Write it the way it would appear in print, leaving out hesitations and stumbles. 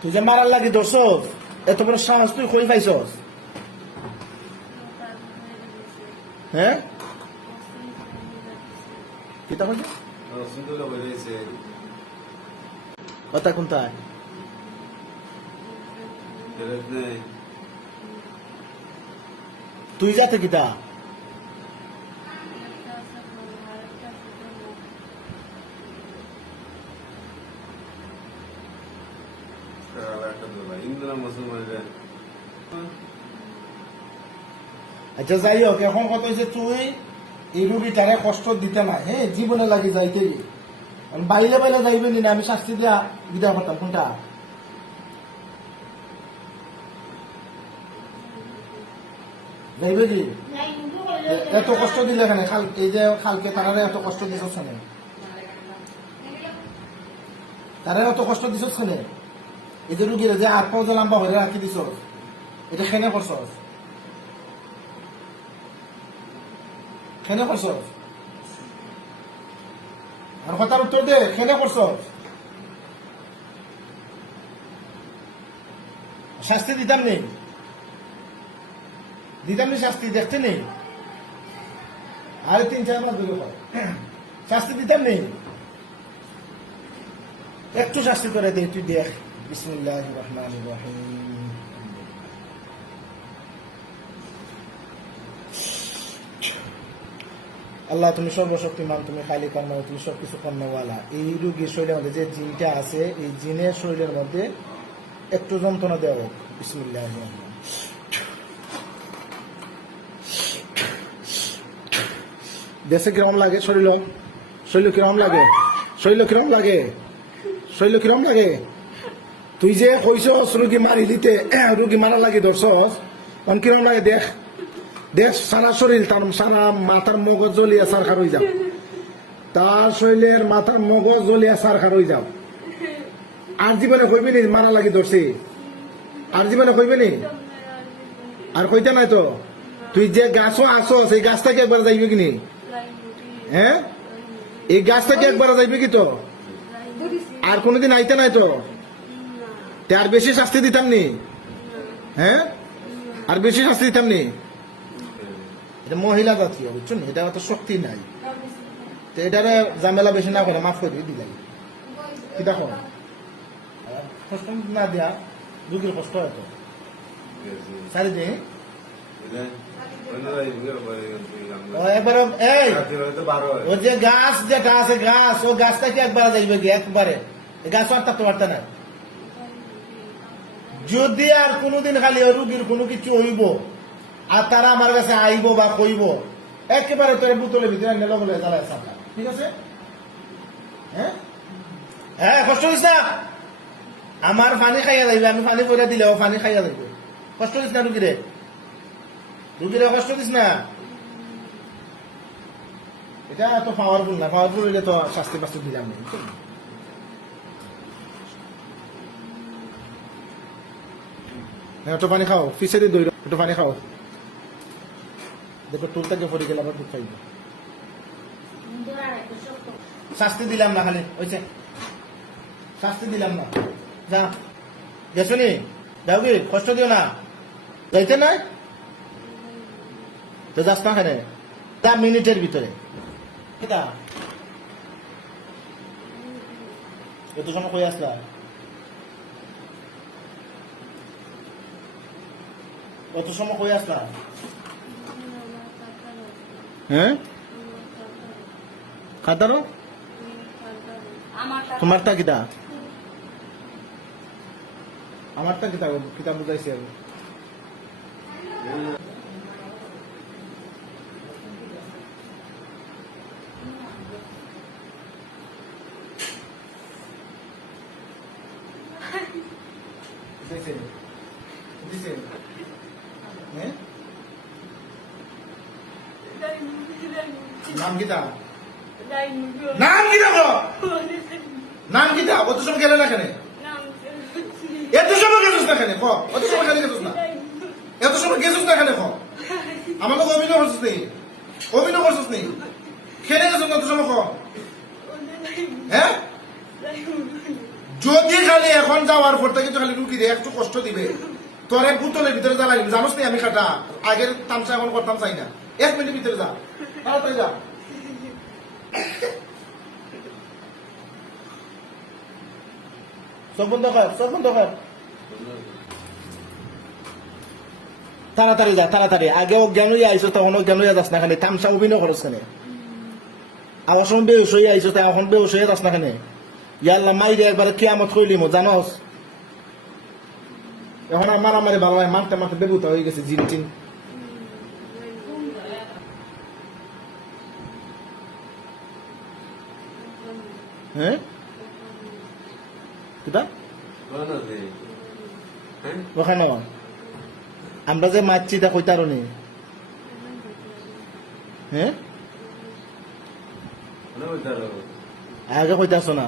তুই যে মারার লাগি ধরছস, এত বড় সাহস তুই কই পাইছস? হ্যাঁ কিতা কইছ? কথা কোনটায়? তুই যাতে কিতা আচ্ছা যাই হোক, এখন কথা হয়েছে তুই এই রুগীটারে কষ্ট দিতে না, হ্যাঁ জীবনে লাগি যাইতে বাইলে বাইলে যাইবে না, আমি শাস্তি দিয়া বিদা করতাম। কোনটা যাইবে কি? এত কষ্ট দিলে এখানে এই যে খালকে তারা এত কষ্ট দিছ শোনে, তারা এত কষ্ট দিছ শোনে, এই যে রুগীরা যে আর পাও যে লম্বা হয়ে রাখি দিছ, এটা খেনে করছস, খেনে করছস? আর কথার উত্তর দে, খেনে করছস? শাস্তি দিতাম নেই, দিতাম নেই শাস্তি, দেখতে নেই আরে 3-4 মাস ধরে শাস্তি দিতাম নেই, একটু শাস্তি করে দে তুই দেখ। বিসমিল্লাহির রহমানির রহিম। আল্লাহ তুমি সর্বশক্তিমান, তুমি খালি কর্ম, তুমি সবকিছু কর্মওয়ালা। এই রোগীর শরীরের মধ্যে যে জিনটা আছে, এই জিনের শরীরের মধ্যে একটু যন্ত্রণা দেওয়া হোক। বিসমিল্লাহির রহমানির রহিম। দেশে কিরম লাগে শরীর? শরীর কিরম লাগে? শরীর কিরম লাগে? শরীর কিরম লাগে? তুই যে কইছস রুগী মারি দিতে, রুগী মারা লাগে ধরছস, অন কিরম লাগে দেখ, দেখ সারা শরীর, তার সারা মাথার মগজ জ্বলিয়া সারখার হয়ে যাও, তার শরীরের মাথার মগজ জ্বলিয়া সারখার হয়ে যাও। আর জীবনে কইবি নি মারা লাগি ধরছি? আর জীবনে কইবি নি? আর কইতে নাই তো? তুই যে গাছও আসো, সেই গাছ থেকে একবার যাইবে কিনি? হ্যাঁ এই গাছ থেকে একবার যাইবে কি? তো আর কোনদিন আইতে নাই তো? আর বেশি শাস্তি দিতাম নি? হ্যাঁ আর বেশি শাস্তি দিতাম নি? এটা মহিলা জাতীয়, বুঝছেন, এটা অত শক্তি নাই, তো এটারে ঝামেলা বেশি না করে মাফ করে দিলাই কি দেখো, কষ্ট না দেয়া রুগীর কষ্ট হয়তো সারি দে একবার। এই ও যে গাছ যেটা আছে, গাছ, ও গাছটাকে একবার যাইবে কি? একবারে গাছ আর থাকতে পারতে না। যদি আর কোনদিন খালি রুগীর কোনো কিছু হইব আর তারা আমার কাছে আইব বা কইব, একেবারে তোর বোতলের ভিতরে বলে জ্বালায় সাপা, ঠিক আছে? হ্যাঁ হ্যাঁ কষ্ট হইস না, আমার পানি খাইয়া যাইবে, আমি পানি পয়লা দিলে ও পানি খাইয়া যাইবে। কষ্ট দিস না রুগীরে, রুগীরে কষ্ট দিস না। এটা এত পাওয়ারফুল না, পাওয়ারফুল হইলে তো শাস্তি পাস্তি দিলাম নেই। একটু পানি খাও, ফিসেরি দই, একটু পানি খাও, দেখো টুল থেকে পড়ে গেলে আবার দুধ খাইবে। শাস্তি দিলাম না, খালি হয়েছে, শাস্তি দিলাম না। যা গেছো নি, যাও কি, কষ্ট দিও না, যাইতে নাই তো যাস না এখানে, তা মিনিটের ভিতরে এত সময় কই আসলা? কত সময় কই আসলা? হ্যাঁ খাতারো তোমারটা কিতা? আমারটা কিতা? কিতাব বুঝাইছি আমি। নাম কিতা? নাম কিতা? নাম কিতা? অত সময় গেলে না কেন? এত সময় গেছিস না কেন? অত সময় কেন গেছিস না? এত সময় গেছিস না কেন? আমাকে অভিনয় করছিস নেই? অভিনয় করছিস নেই? খেলে গেছিস না এত সময়? হ্যাঁ যদি খালি এখন যাওয়ার পর থেকে খালি রুগী দিয়ে একটু কষ্ট দিবে তোরে বোতলের ভিতরে জ্বালাই দিবি জানোস নি আমি খাটা আগের তামসা এখন করতাম চাই না 1 মিনিটের ভিতরে যা তাড়াতাড়ি যা সব বন্ধ কর সব বন্ধ কর তাড়াতাড়ি যা তাড়াতাড়ি আগে অজ্ঞান হয়ে আইসো তখন অজ্ঞান হয়ে যাস না খানে তামসা অভিনয় খরচ খানে আবার সময় বেউস হয়ে আইসো তাই এখন বেউস হয়ে যাস না খানে ইয়াল্লা মাইরে একবারে কিয়ামত কইলিম জানোস এখন আমার আমারে ভালো হয় মানতে মানতে বেবুতা হয়ে গেছে জিন টিন হ্যাঁ কিতা ওখানে আমরা যে মারছি তা কইতারো নি হ্যাঁ আগে কইতাছ না